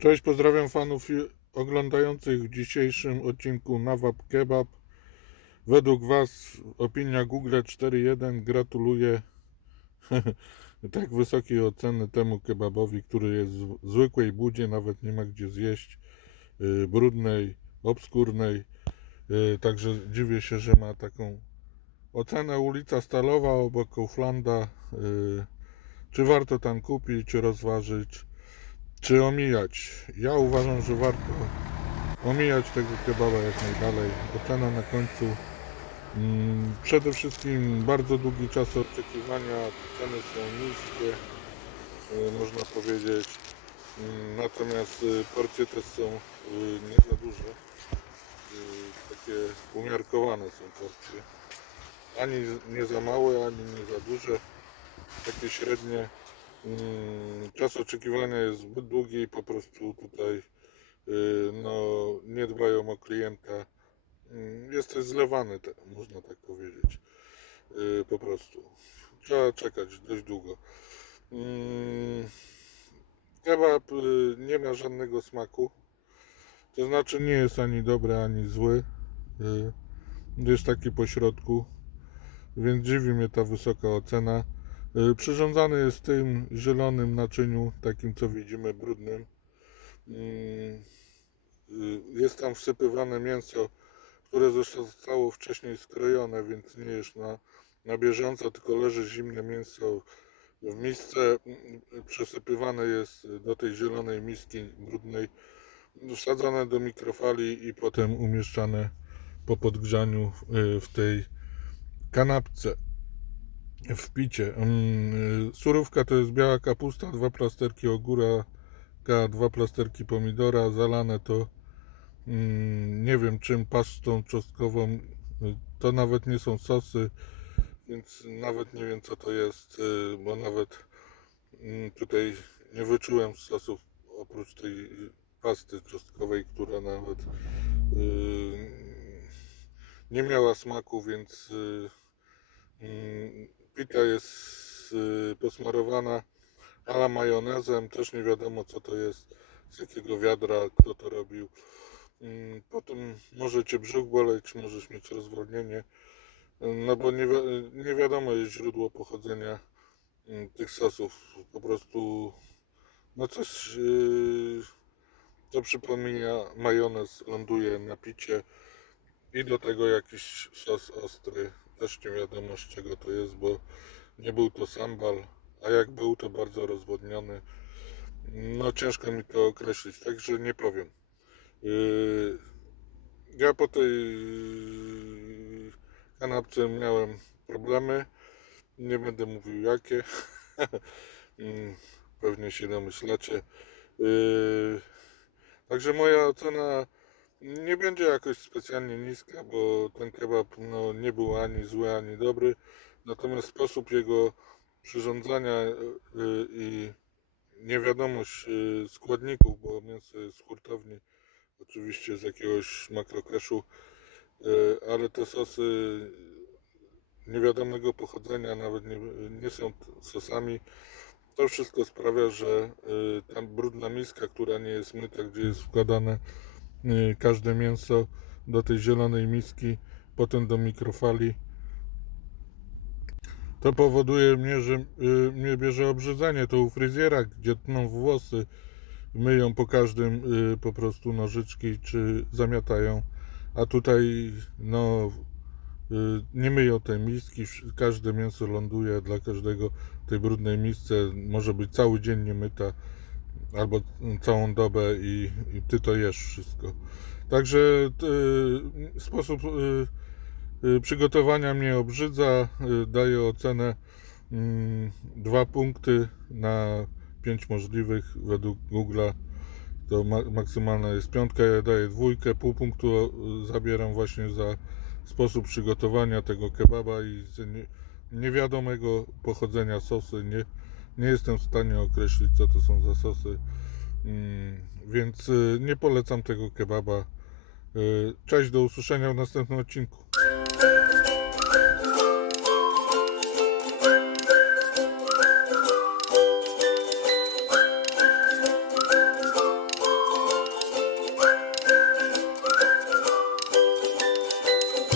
Cześć, pozdrawiam fanów oglądających w dzisiejszym odcinku Nawab Kebab. Według Was opinia Google 4.1 gratuluję tak wysokiej oceny temu kebabowi, który jest w zwykłej budzie, nawet nie ma gdzie zjeść, yy, brudnej, obskurnej. Yy, Także dziwię się, że ma taką ocenę. Ulica Stalowa obok Kauflanda. Yy, Czy warto tam kupić, rozważyć? Czy omijać? Ja uważam, że warto omijać tego kebaba jak najdalej. Ocena na końcu. Mm, Przede wszystkim bardzo długi czas oczekiwania, ceny są niskie, y, można powiedzieć. Mm, Natomiast y, porcje też są y, nie za duże. Takie umiarkowane są porcje. Ani nie za małe, ani nie za duże. Takie średnie. Mm, Czas oczekiwania jest zbyt długi i po prostu tutaj y, no, nie dbają o klienta. Mm, Jest też zlewany, można tak powiedzieć. Y, Po prostu. Trzeba czekać dość długo. Mm, Kebab y, nie ma żadnego smaku. To znaczy nie jest ani dobry, ani zły. Jest taki po środku. Więc dziwi mnie ta wysoka ocena. Y, Przyrządzany jest tym zielonym naczyniu, takim co widzimy, brudnym. Mm, y, Jest tam wsypywane mięso, które zostało wcześniej skrojone, więc nie jest na, na bieżąco, tylko leży zimne mięso w misce. mm, Przesypywane jest do tej zielonej miski brudnej, wsadzane do mikrofali i potem umieszczane po podgrzaniu y, w tej kanapce w picie. Mm, y, Surówka to jest biała kapusta, dwa plasterki ogórka, dwa plasterki pomidora, zalane to mm, nie wiem czym, pastą czosnkową. Y, To nawet nie są sosy, więc nawet nie wiem co to jest, y, bo nawet mm, tutaj nie wyczułem sosów oprócz tej pasty czosnkowej, która nawet nie miała smaku, więc Pita jest y, posmarowana ala majonezem, też nie wiadomo co to jest, z jakiego wiadra, kto to robił. Mm, Potem może cię brzuch boleć, możesz mieć rozwolnienie, no bo nie, wi- nie wiadomo jest źródło pochodzenia mm, tych sosów. Po prostu no coś, yy, co przypomina majonez, ląduje na picie i do tego jakiś sos ostry. Też nie wiadomo z czego to jest, bo nie był to sambal, a jak był to bardzo rozwodniony. No ciężko mi to określić, także nie powiem. Yy, Ja po tej kanapce miałem problemy. Nie będę mówił jakie. Mm, Pewnie się domyślacie. Yy, Także moja ocena nie będzie jakoś specjalnie niska, bo ten kebab no, nie był ani zły, ani dobry. Natomiast sposób jego przyrządzania y, i niewiadomość y, składników, bo mięso jest z hurtowni, oczywiście z jakiegoś makrokeszu, y, ale te sosy niewiadomego pochodzenia nawet nie, nie są sosami. To wszystko sprawia, że ta brudna miska, która nie jest myta, gdzie jest wkładane każde mięso do tej zielonej miski, potem do mikrofali. To powoduje mnie, że y, mnie bierze obrzydzenie. To u fryzjera, gdzie tną włosy, myją po każdym y, po prostu nożyczki, czy zamiatają. A tutaj no y, nie myją tej miski, każde mięso ląduje dla każdego w tej brudnej misce. Może być cały dzień niemyta albo całą dobę i, i ty to jesz wszystko. Także y, sposób y, y, przygotowania mnie obrzydza. Y, daję ocenę mm, dwa punkty na pięć możliwych według Google'a. To ma, maksymalna jest piątka, ja daję dwójkę, pół punktu zabieram właśnie za sposób przygotowania tego kebaba i nie, niewiadomego pochodzenia sosy. Nie, nie jestem w stanie określić, co to są za sosy. Mm, więc y, nie polecam tego kebaba. Y, Cześć, do usłyszenia w następnym odcinku.